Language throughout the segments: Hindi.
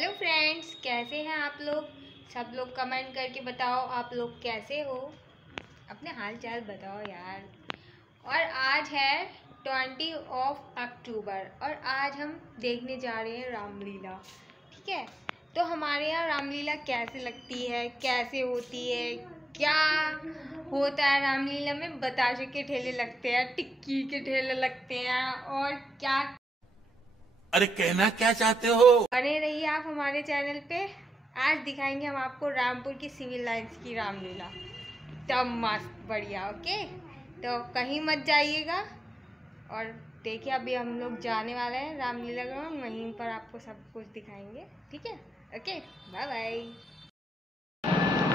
हेलो फ्रेंड्स, कैसे हैं आप लोग। सब लोग कमेंट करके बताओ आप लोग कैसे हो, अपने हाल चाल बताओ यार। और आज है 20 अक्टूबर और आज हम देखने जा रहे हैं रामलीला। ठीक है, तो हमारे यहाँ रामलीला कैसे लगती है, कैसे होती है, क्या होता है रामलीला में। बताशे के ठेले लगते हैं, टिक्की के ठेले लगते हैं और क्या। अरे कहना क्या चाहते हो। बने रहिए आप हमारे चैनल पे। आज दिखाएंगे हम आपको रामपुर की सिविल लाइंस की रामलीला, एकदम मस्त बढ़िया। ओके, तो कहीं मत जाइएगा। और देखिए अभी हम लोग जाने वाले हैं रामलीला ग्राउंड, वहीं पर आपको सब कुछ दिखाएंगे। ठीक है, ओके, बाय बाय।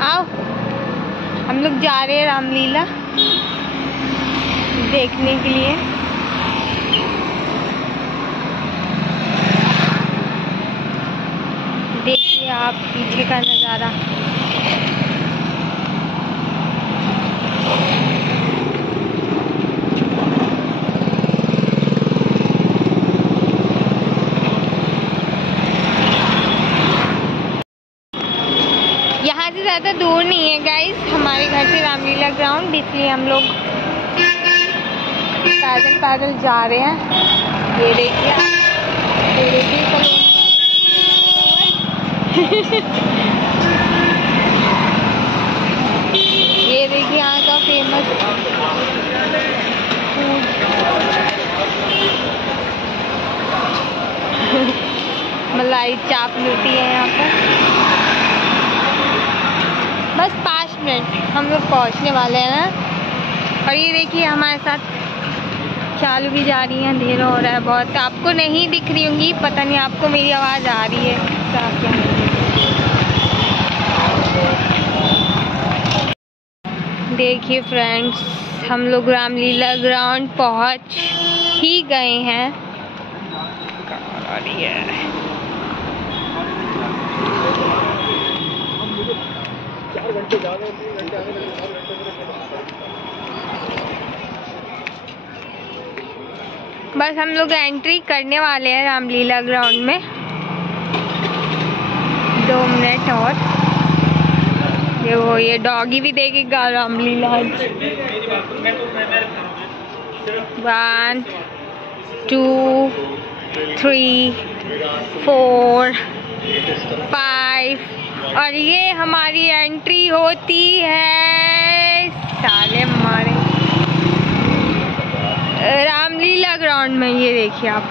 आओ, हम लोग जा रहे हैं रामलीला देखने के लिए। देखिए आप पीछे का नज़ारा। यहाँ से ज़्यादा दूर नहीं है गाइस हमारे घर से रामलीला ग्राउंड, इसलिए हम लोग पैदल पैदल जा रहे हैं। ये देखिए, ये देखिए ये देखिए यहाँ का फेमस फूड। मलाई चाप मिलती है यहाँ पर। बस 5 मिनट हम लोग पहुँचने वाले हैं ना। और ये देखिए हमारे साथ चालू भी जा रही है, अंधेरा हो रहा है बहुत। आपको नहीं दिख रही होंगी, पता नहीं आपको मेरी आवाज़ आ रही है क्या। देखिए फ्रेंड्स, हम लोग रामलीला ग्राउंड पहुंच ही गए हैं। बस हम लोग एंट्री करने वाले हैं रामलीला ग्राउंड में। 2 मिनट और। ये डॉगी भी देखेगा रामलीला। 1 2 3 4 5 और ये हमारी एंट्री होती है साले हमारे रामलीला ग्राउंड में। ये देखिए आप,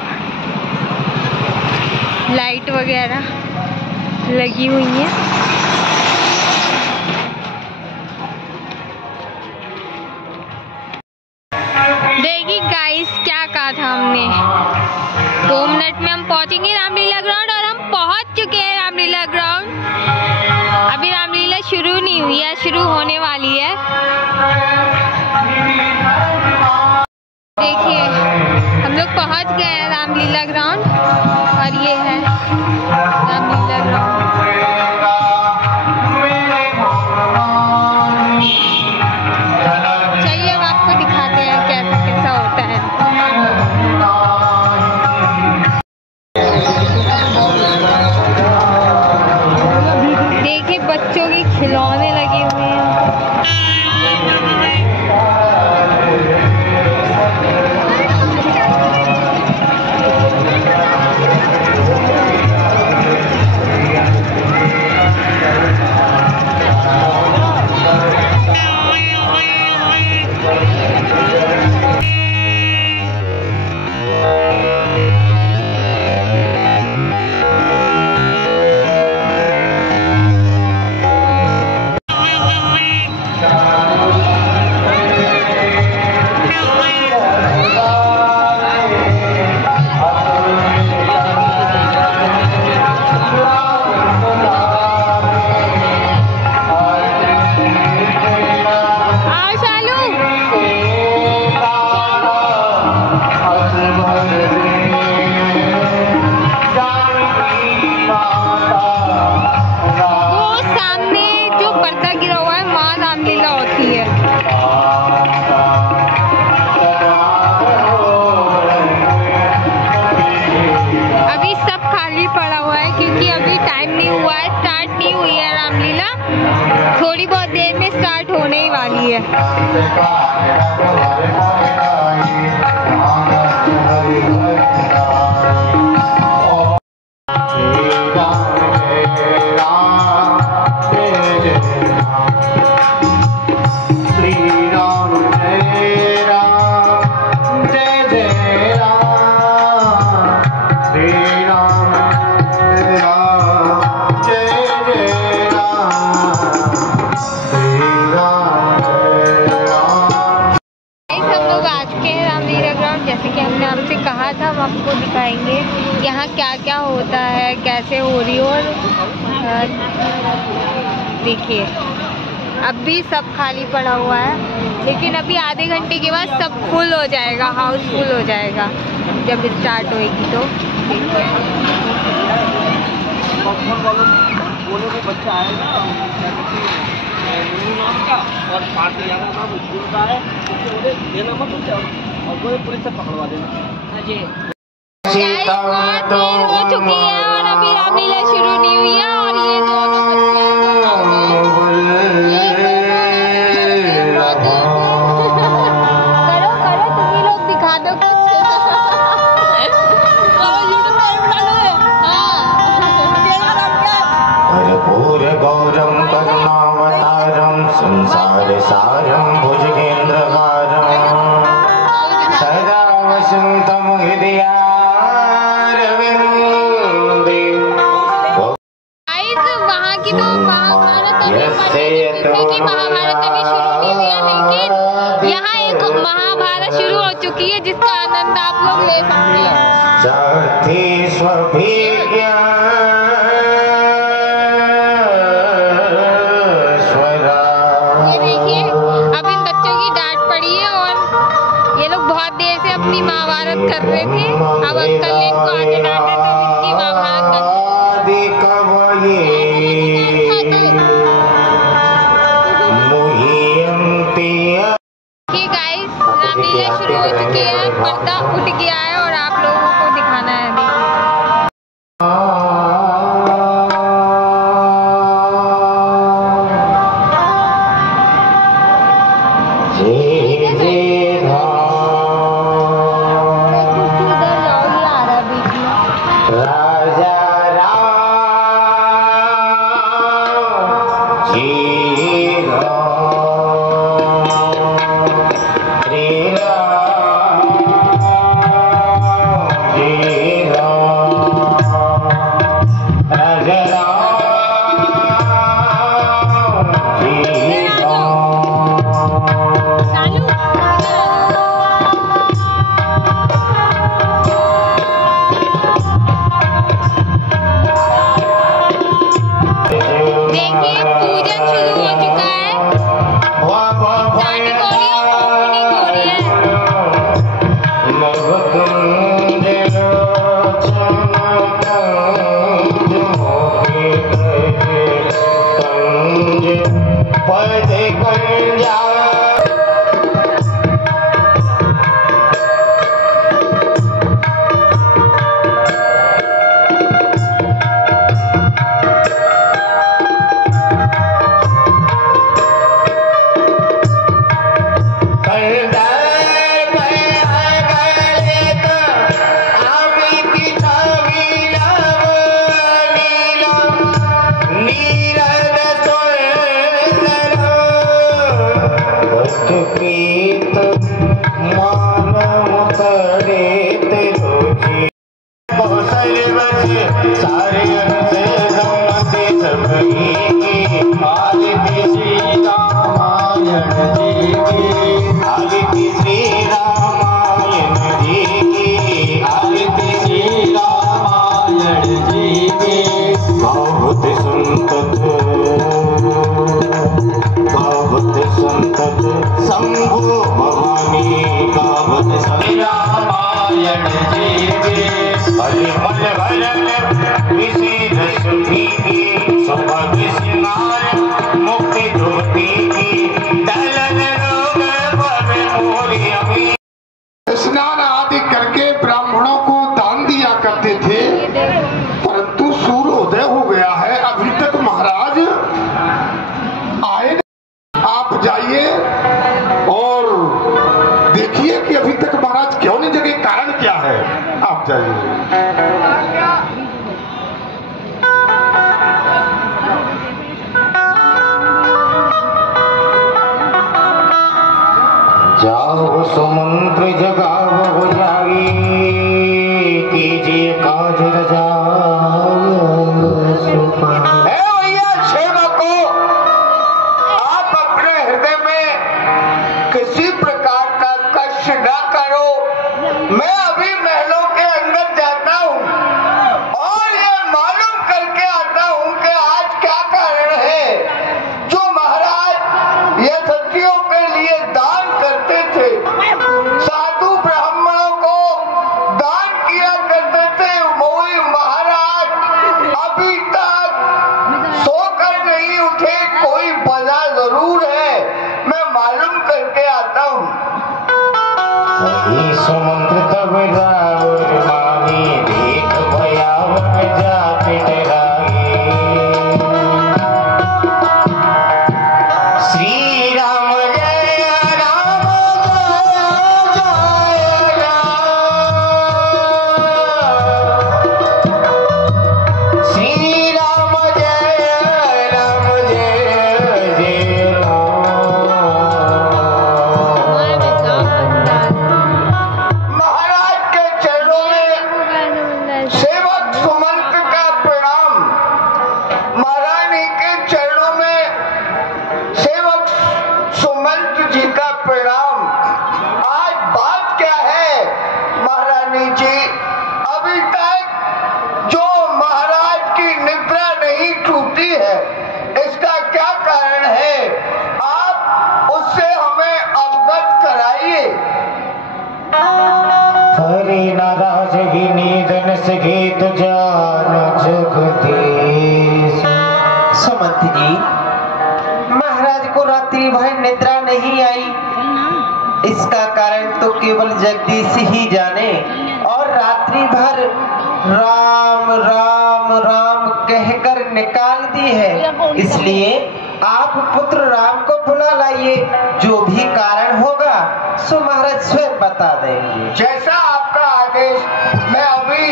लाइट वगैरह लगी हुई है। देखिए गाइस, क्या कहा था हमने, 2 मिनट में हम पहुंचेंगे रामलीला ग्राउंड। और हम पहुंच चुके हैं रामलीला ग्राउंड। अभी रामलीला शुरू नहीं हुई है, शुरू होने वाली है। देखिए हम लोग पहुंच गए हैं रामलीला ग्राउंड और ये है रामलीला ग्राउंड। चलिए अब आपको दिखाते हैं कैसा होता है। देखिए बच्चों के खिलौने लगे हुए हैं। स्टार्ट नहीं हुई है रामलीला, थोड़ी बहुत देर में स्टार्ट होने ही वाली है। कहा था हम आपको दिखाएंगे यहाँ क्या क्या होता है, कैसे हो रही हो। और देखिए अब भी सब खाली पड़ा हुआ है, लेकिन अभी आधे घंटे के बाद सब फुल हो जाएगा, हाउस फुल हो जाएगा जब स्टार्ट होएगी। तो और पुलिस से पकड़वा देना। बहुत देर हो चुकी है और अभी रामलीला शुरू नहीं हुई है। और ये दोनों करो करो, तुम ही लोग दिखा दो कुछ। गौरम करुणावतारम संसार सारम भुजगेन्द्रहारम सदा वसंतम हृदयारविंदे। वहाँ की तो महाभारत अभी शुरू नहीं हुई है, लेकिन यहाँ एक महाभारत शुरू हो चुकी है जिसका आनंद आप लोग ले सकते हैं। अपनी महाभारत कर रहे थे, अब अंकल ने इनको आगे डांटा तो इनकी महाभारत गाइस रामलीला शुरू हो चुकी है, पर्दा उठ गया है और आप लोगों को दिखाना है अभी। स्नान आदि करके ब्राह्मणों को दान दिया करते थे, परंतु सूर्योदय हो गया है, अभी तक ये सुमंत्र तब राउर माही देख भयावन जाति डराए। श्री राम जय राम जय जय राम। श्री राम जय जय राम। महाराज के चरणों में सेवक सुमंत का प्रणाम। महारानी के चरणों में सेवक सुमंत जी का प्रणाम। आज बात क्या है महारानी जी? अभी तक जो महाराज की निद्रा नहीं टूटी है, इसका क्या कारण है? आप उससे हमें अवगत कराइए। हरे नाराजगी निधन से गीत जान जगदीश। सुमंत जी, महाराज को रात्रि भर निद्रा नहीं आई। इसका कारण तो केवल जगदीश ही जाने। और रात्रि भर राम राम राम कहकर निकाल दी है। इसलिए आप पुत्र राम को बुला लाइए। जो भी कारण होगा सो महाराज स्वयं बता देंगे। जैसा आपका आदेश, मैं अभी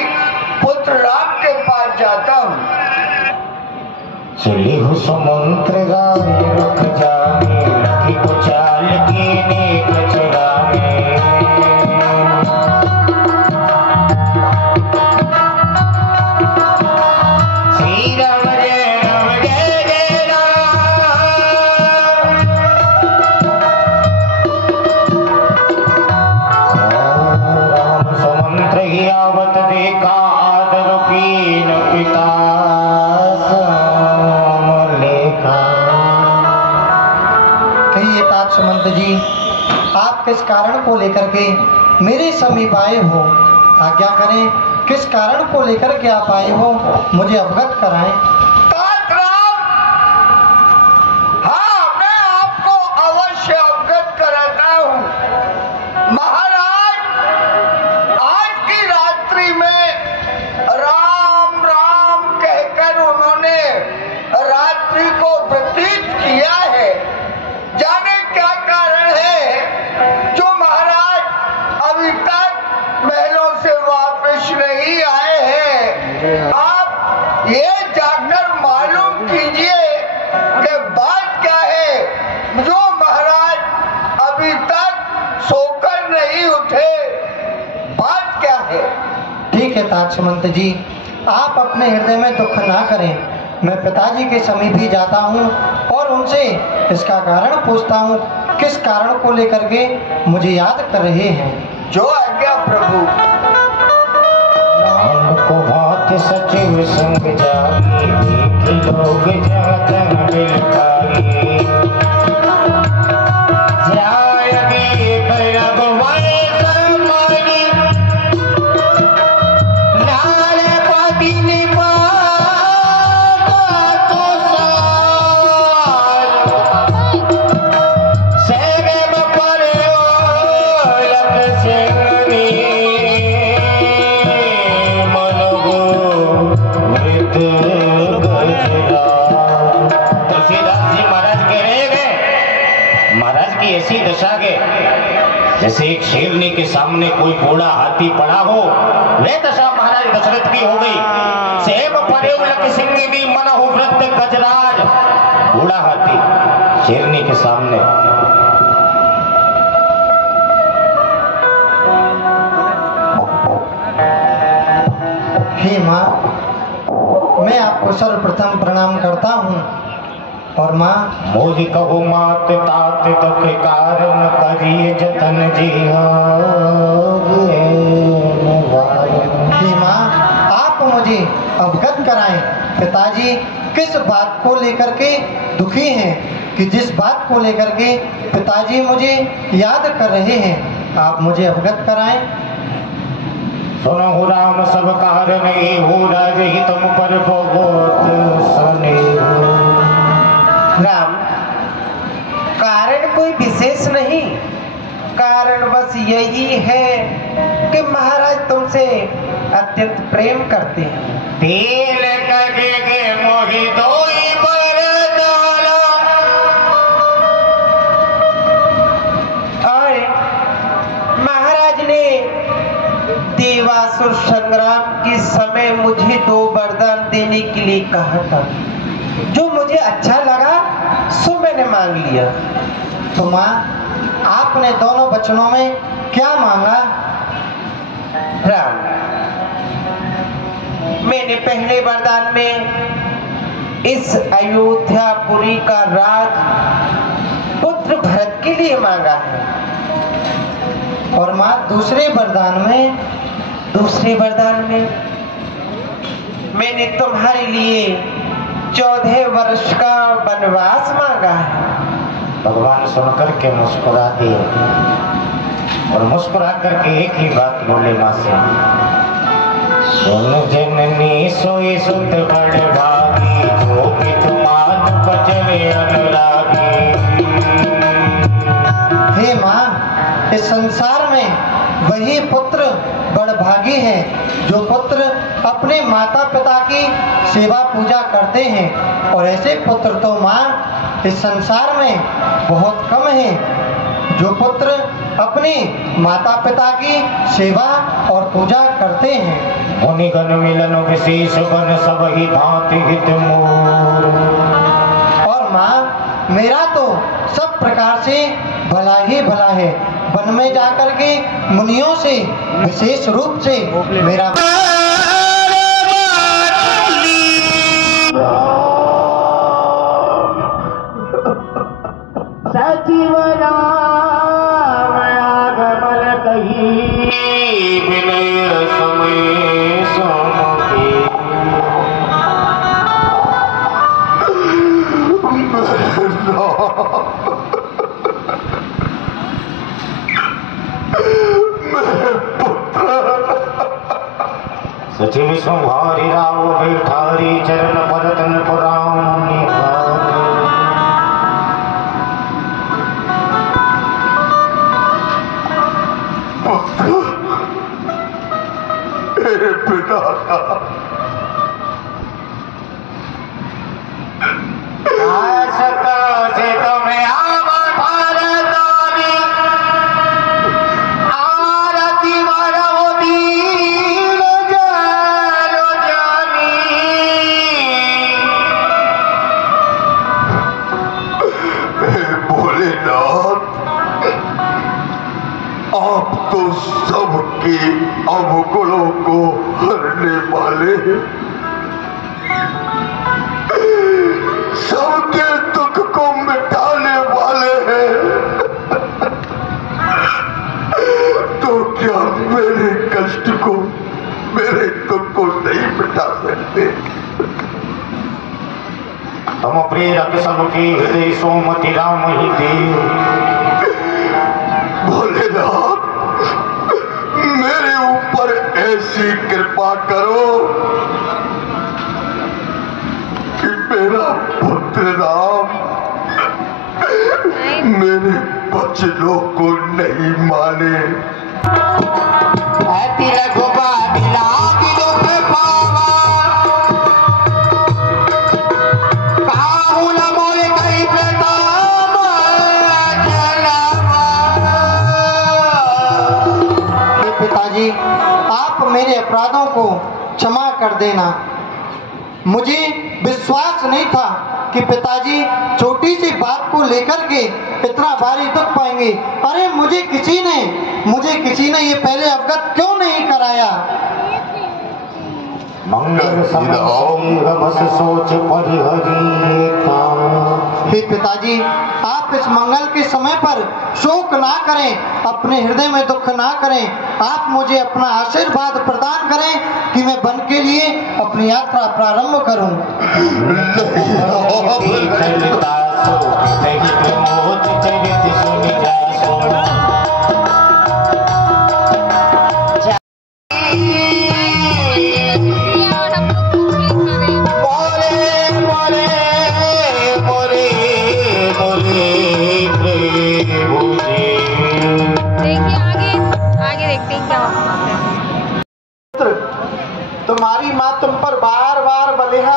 पुत्र राम के पास जाता हूँ। चली हो सुमंत्र गावे रुक जाने लगी को चाल की ने कचराने। श्री राम जय जय राम। राम सुमंत्र ही आवत देखा आदर कीन पिता सुमंत जी, आप किस कारण को लेकर के मेरे समीप आए हो? आज्ञा करें, किस कारण को लेकर के आप आए हो, मुझे अवगत कराएं। हाँ, मैं आपको अवश्य अवगत कराता हूँ। महाराज, आज की रात्रि में राम राम कहकर उन्होंने रात्रि को व्यतीत किया है। जाने क्या कारण है जो महाराज अभी तक महलों से वापस नहीं आए हैं। आप ये जाकर मालूम कीजिए कि बात क्या है जो महाराज अभी तक सोकर नहीं उठे। बात क्या है? ठीक है तात सुमंत जी, आप अपने हृदय में दुख ना करें। मैं पिताजी के समीप ही जाता हूँ और उनसे इसका कारण पूछता हूँ, किस कारण को लेकर के मुझे याद कर रहे हैं। जो आज्ञा प्रभु। राम को भात सचिव संग जागी देख लोग जातन बिलखाई। जायगी भगवान समानी लाल पाती निपा ऐसी दशा के जैसे एक शेरनी के सामने कोई घोड़ा हाथी पड़ा हो, वह दशा महाराज दशरथ की हो गई। सेब पड़े लक सिंह भी मन हो वृद्ध गजराज। घोड़ा हाथी शेरनी के सामने। हे माँ, मैं आपको सर्वप्रथम प्रणाम करता हूँ। और माँ, मोहि कहो मात तात दुख कारण करिए जतन जी। हे माँ, आप मुझे अवगत कराएं, पिताजी किस बात को लेकर के दुखी हैं, कि जिस बात को लेकर के पिताजी मुझे याद कर रहे हैं, आप मुझे अवगत कराएं। सुनो राम सब कारण हो राजहित तुम पर बहुत सने। राम, कारण कोई विशेष नहीं, कारण बस यही है करते हैं। पील कगे के मोहि दोई बरदारा। और महाराज ने देवासुर संग्राम के समय मुझे 2 वरदान देने के लिए कहा था। जो मुझे अच्छा लगा सो मैंने मांग लिया। तो माँ, आपने दोनों वचनों में क्या मांगा? राम, मैंने पहले वरदान में इस अयोध्यापुरी का राज पुत्र भरत के लिए मांगा है। और माँ, दूसरे वरदान में मैंने तुम्हारे लिए 14 वर्ष का वनवास मांगा है। भगवान सुनकर के मुस्कुरा दिए और मुस्कुरा करके एक ही बात बोले माँ से, सुन जननी सोई सुत बड़ भागी, जो भी तुमान बचने अनुरागी। हे माँ, इस संसार में वही पुत्र बड़भागी है जो पुत्र अपने माता पिता की सेवा पूजा करते हैं। और ऐसे पुत्र तो माँ इस संसार में बहुत कम हैं जो पुत्र अपने माता पिता की सेवा और पूजा करते हैं। मुनिगण मिलन विशेष बन सब ही भांति हित मोर। और माँ, मेरा तो सब प्रकार से भला ही भला है। वन में जाकर के मुनियों से विशेष रूप से मेरा सचिव राम आगमन कही, विनय समय समुखी। सचिव संहारी राव बैठारी, चरण भरतन पुराण सबके अवगुणों को हरने वाले, सबके दुख को मिटाने वाले हैं। तो क्या मेरे कष्ट को, मेरे दुख को नहीं मिटा सकते? हम प्रेरक सबके हृदय सोमति राम ही देव। भोलेनाथ, मेरे ऊपर ऐसी कृपा करो कि मेरा पुत्र राम मेरे वचनों को नहीं माने। पिताजी, आप मेरे अपराधों को क्षमा कर देना। मुझे विश्वास नहीं था कि पिताजी छोटी सी बात को लेकर के इतना भारी दुख पाएंगे। अरे मुझे किसी ने ये पहले अवगत क्यों नहीं कराया? मंगल बस सोच परिहरिता। हे पिताजी, आप इस मंगल के समय पर शोक ना करें, अपने हृदय में दुख ना करें। आप मुझे अपना आशीर्वाद प्रदान करें कि मैं वन के लिए अपनी यात्रा प्रारंभ करूं। तुम्हारी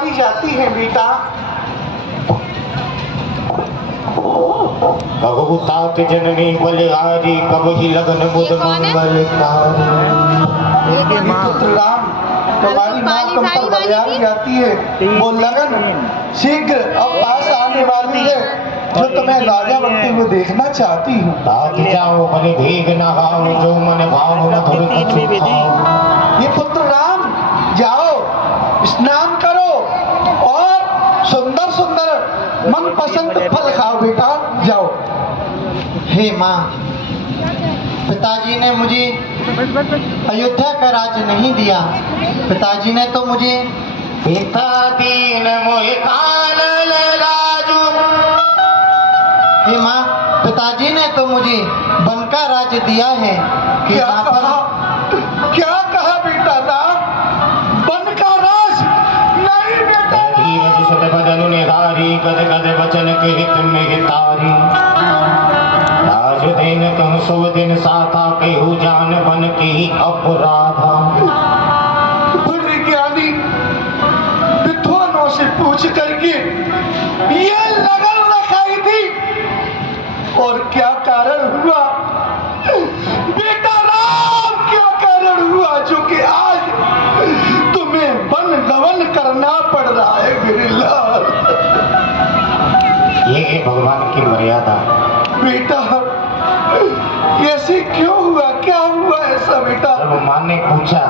मारी जाती हैं बेटा। भगवता के जननी बलिहारी कब ही लगन मुद मंगल पुत्र राम, तुम्हारी माँ तुम पर बलिहारी जाती है, वो लगन शीघ्र अब पास आने वाली है, जो तुम्हें राजा बनते हुए देखना चाहती हूँ। ताकि जाओ बलि भीग न खाओ, जो मन भाव मधुर कछु खाओ। ये पुत्र राम, जाओ स्नान करो और सुंदर सुंदर मन पसंद फल खाओ बेटा, जाओ। हे माँ, पिताजी ने मुझे अयोध्या का राज्य नहीं दिया, पिताजी ने तो मुझे पिता दीन मोहि कानन राजू। हे माँ, पिताजी ने तो मुझे वन का राज्य दिया है कि क्या कहा बेटा राम? वन का राज नहीं बेटा। धीरज सुत बदनु निहारी, गद गद वचन के हित में हितारी। राज दिन कहूँ सो दिन साथा, कहूँ जान बन की अपराधा। बड़े ज्ञानी विद्वानों से पूछ करके ये लगन रखाई थी, और क्या कारण हुआ बेटा राम? क्या कारण हुआ जो कि आज तुम्हें वन गमन करना पड़ रहा है मेरे लाल? ये है भगवान की मर्यादा। बेटा ऐसे क्यों हुआ? क्या हुआ ऐसा बेटा? जब माँ ने पूछा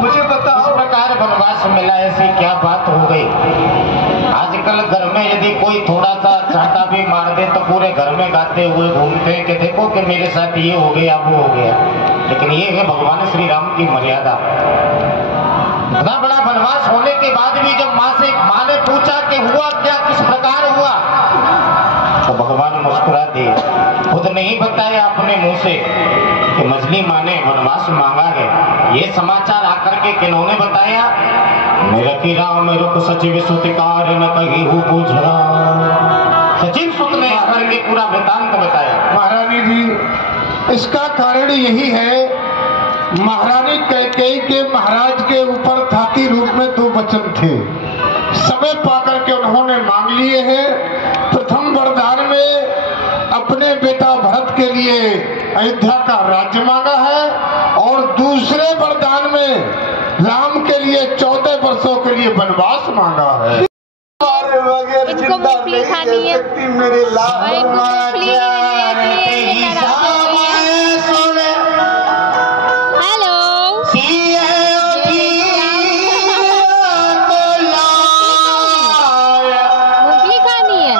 मुझे बताओ। इस प्रकार वनवास मिला, ऐसी क्या बात हो गई? आजकल घर में यदि कोई थोड़ा सा चाटा भी मार दे तो पूरे घर में गाते हुए घूमते हैं कि देखो कि मेरे साथ ये हो गया वो हो गया। लेकिन ये है भगवान श्री राम की मर्यादा। इतना बड़ा वनवास होने के बाद भी जब माँ ने पूछा कि हुआ क्या, किस प्रकार हुआ, तो भगवान मुस्कुरा दिए। खुद नहीं बताया अपने मुंह से कि मछली माँ ने वनवास मांगा है। ये समाचार आकर के किन्होंने बताया? मेरा की राम रुक सचिव सुतिकार न कही हूँ पूछा। सचिव सुत ने आकर के पूरा वृतांत बताया। महारानी जी, इसका कारण यही है, महारानी कैकेयी के महाराज के ऊपर थाती रूप में 2 वचन थे, समय पाकर के उन्होंने मांग लिए हैं। प्रथम वरदान में अपने बेटा भरत के लिए अयोध्या का राज्य मांगा है, और दूसरे वरदान में राम के लिए 14 वर्षों के लिए वनवास मांगा है। इनको मूंगफली खानी है मेरे लाल। और इनको मूंगफली हेलो मूंगफली खानी है।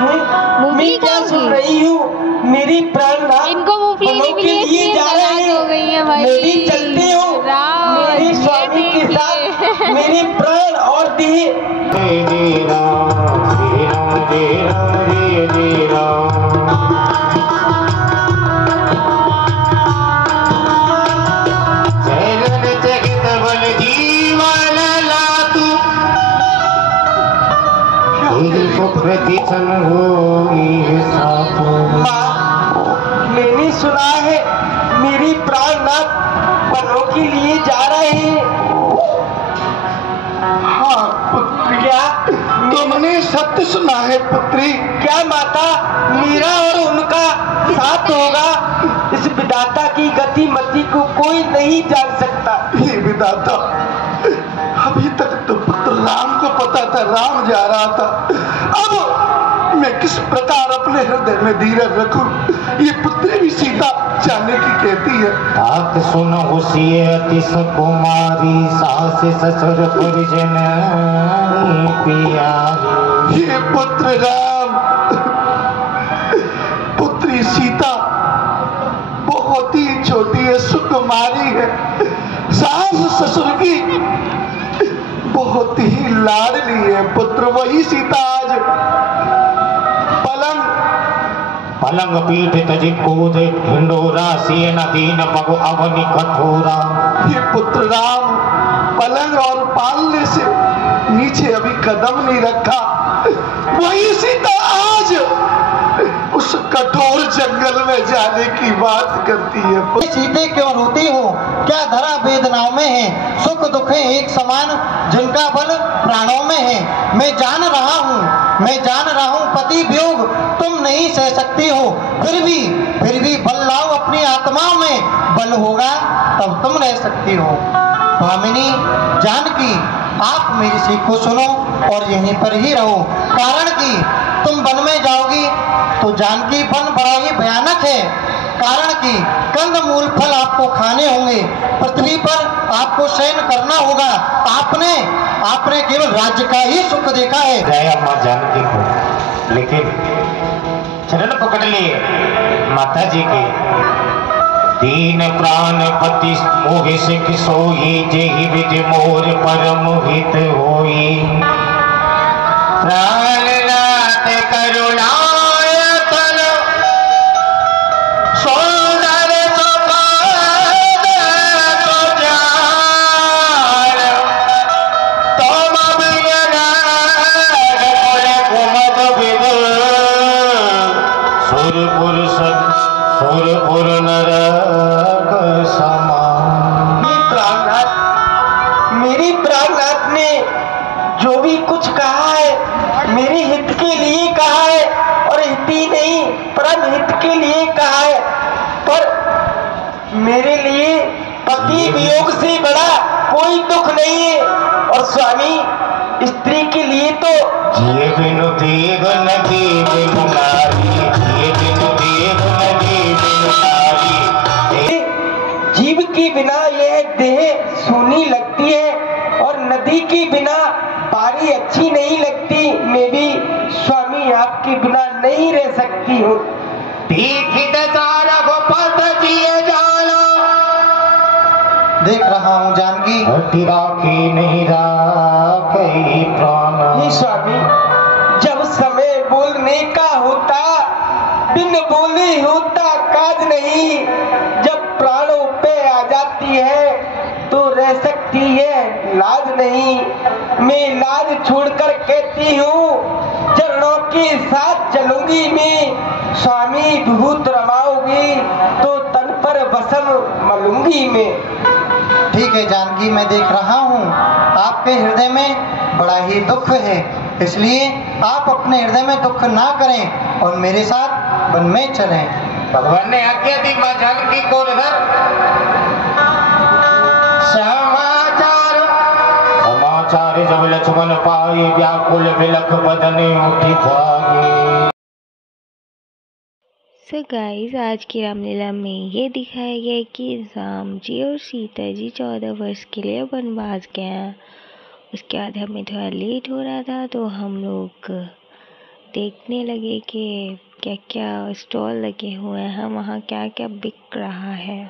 मूंगफली क्या सुन रही हूँ? मेरी प्राणनाथ इनको मूंगफली के लिए नाराज हो गई है भाई। मैं भी चलती हूँ मेरे स्वामी के साथ, मेरे प्राण और देह। मैंने सुना है मेरी प्राणनाथ वनों के लिए जा रहे हैं। हाँ पुत्री, क्या तुमने सत्य सुना है पुत्री? क्या माता, मेरा और उनका साथ होगा? इस विधाता की गति मति को कोई नहीं जान सकता। ये विधाता, अभी तक तो पुत्र राम को पता था राम जा रहा था, अब मैं किस प्रकार अपने हृदय में धीरज रखूं? ये पुत्री भी सीता जाने की कहती है। तात सुन होशिये अति कुमारी, सास ससुर परिजन प्यारी। ये पुत्र राम, पुत्री सीता बहुत ही छोटी है, सुकुमारी है, सास ससुर की बहुत ही लाडली है। पुत्र वही सीता आज पलंग पीठ तजी कूद ढिंडोरा, सीन दीन मगो अवनि कठोरा। ये पुत्र राम पलंग और पालने से नीचे अभी कदम नहीं रखा, वही सीता आज उस उस कठोर जंगल में जाने की बात करती है। सीते क्यों रोती हो, क्या धरा वेदनाओं में है, सुख दुख है एक समान जिनका बल प्राणों में है। मैं जान रहा हूँ पति वियोग तुम नहीं सह सकती हो, फिर भी बल लाओ अपनी आत्माओं में, बल होगा तब तुम रह सकती हो। भामिनी जानकी आप मेरी सीख को सुनो और यहीं पर ही रहो, कारण कि तुम वन में जाओगी तो जानकी वन बड़ा ही भयानक है, कारण कि कंद मूल फल आपको खाने होंगे, पृथ्वी पर आपको शयन करना होगा। आपने केवल राज्य का ही सुख देखा है। जय अम्मा जानकी को, लेकिन चरण पकड़ लिए माता जी के। दीन प्राण पति मोहि सिख सोई, जेहि विधि मोर परम हित होई। प्राणनाथ करुणायतन सुंदर सुपाद तुझार, तुम बिन नाग कुमद विदु, सुरपुर नरक समान। मेरी प्राणनाथ ने जो भी कुछ कहा है मेरे हित के लिए कहा है, और हित ही नहीं परम हित के लिए कहा है। पर मेरे लिए पति वियोग से बड़ा कोई दुख नहीं है, और स्वामी स्त्री के लिए तो जिए बिनु देव नदी बिनु नारी, जिए बिनु देव नदी बिनु नारी। जीव के बिना यह देह सूनी लगती है, और नदी के बिना बारी अच्छी नहीं लगती। मैं भी स्वामी आपके बिना नहीं रह सकती हूँ। देख रहा हूँ जानकी, नहीं राखी प्राण। हे स्वामी, जब समय बोलने का होता बिन बोले होता काज नहीं, जब प्राणों पे आ जाती है तो रह सकती है लाज नहीं। मैं लाज छोड़कर कहती हूँ चरणों के साथ चलूंगी मैं, स्वामी विभूत रमाओगी तो तन पर बसम मलूंगी मैं। ठीक है जानकी, मैं देख रहा हूँ आपके हृदय में बड़ा ही दुख है, इसलिए आप अपने हृदय में दुख ना करें और मेरे साथ वन में चलें। भगवान ने आज्ञा दी मां जानकी को इधर समाचार जब लक्ष्मण पाए, व्याकुल विलख बदने उठी भागे। सो गाइस, आज की रामलीला में ये दिखाया गया कि राम जी और सीता जी 14 वर्ष के लिए वनवास गए हैं। उसके बाद हमें थोड़ा लेट हो रहा था तो हम लोग देखने लगे कि क्या क्या स्टॉल लगे हुए हैं, वहाँ क्या क्या बिक रहा है।